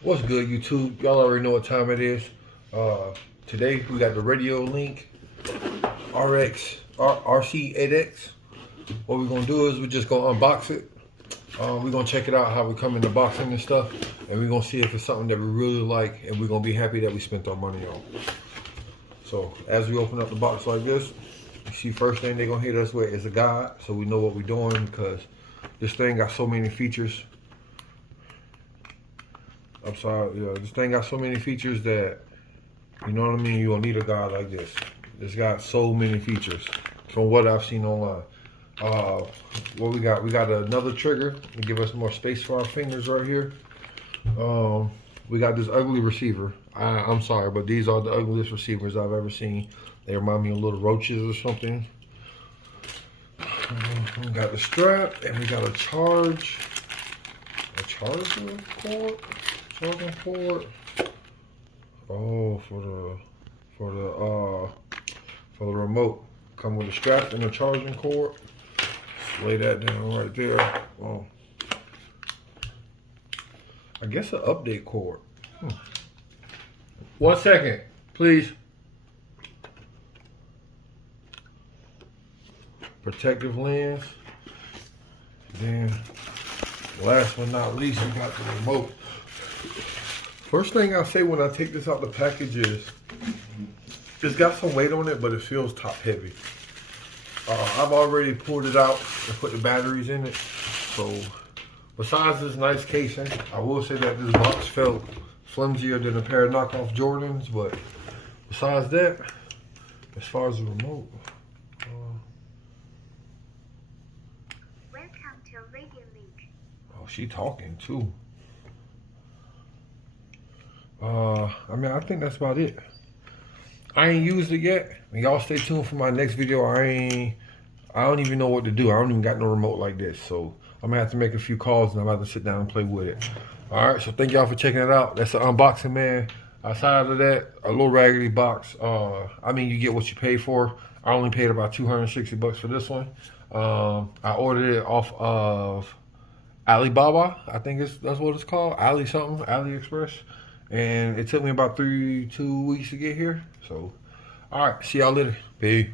What's good, YouTube? Y'all already know what time it is. Today we got the Raidolink rc8x. What we're gonna do is we're just gonna unbox it. We're gonna check it out, how we come in the boxing and stuff, and we're gonna see if it's something that we really like, and we're gonna be happy that we spent our money on. So as we open up the box like this, you see first thing they're gonna hit us with is a guide, so we know what we're doing, because this thing got so many features. I'm sorry, this thing got so many features that, you know what I mean, you don't need a guide like this. It's got so many features from what I've seen online. What we got? We got another trigger to give us more space for our fingers right here. We got this ugly receiver. I'm sorry, but these are the ugliest receivers I've ever seen. They remind me of little roaches or something. We got the strap, and we got a charger cord. Charging cord. Oh, for the remote, come with a strap and a charging cord. Just lay that down right there. Oh, I guess an update cord. 1 second, please. Protective lens. Then, last but not least, we got the remote. First thing I'll say when I take this out the package is, it's got some weight on it, but it feels top heavy. I've already pulled it out and put the batteries in it. So besides this nice casing, I will say that this box felt flimsier than a pair of knockoff Jordans, but besides that, as far as the remote, Welcome to Raidolink. oh, she talking too. I mean, I think that's about it. I ain't used it yet. Y'all stay tuned for my next video. I don't even know what to do. I don't even got no remote like this. So I'm gonna have to make a few calls and I'm about to sit down and play with it. All right, so thank y'all for checking it out. That's the unboxing, man. Outside of that, a little raggedy box. I mean, you get what you pay for. I only paid about 260 bucks for this one. I ordered it off of Alibaba. I think that's what it's called. AliExpress. And it took me about 2 weeks to get here. So, all right, see y'all later. Peace.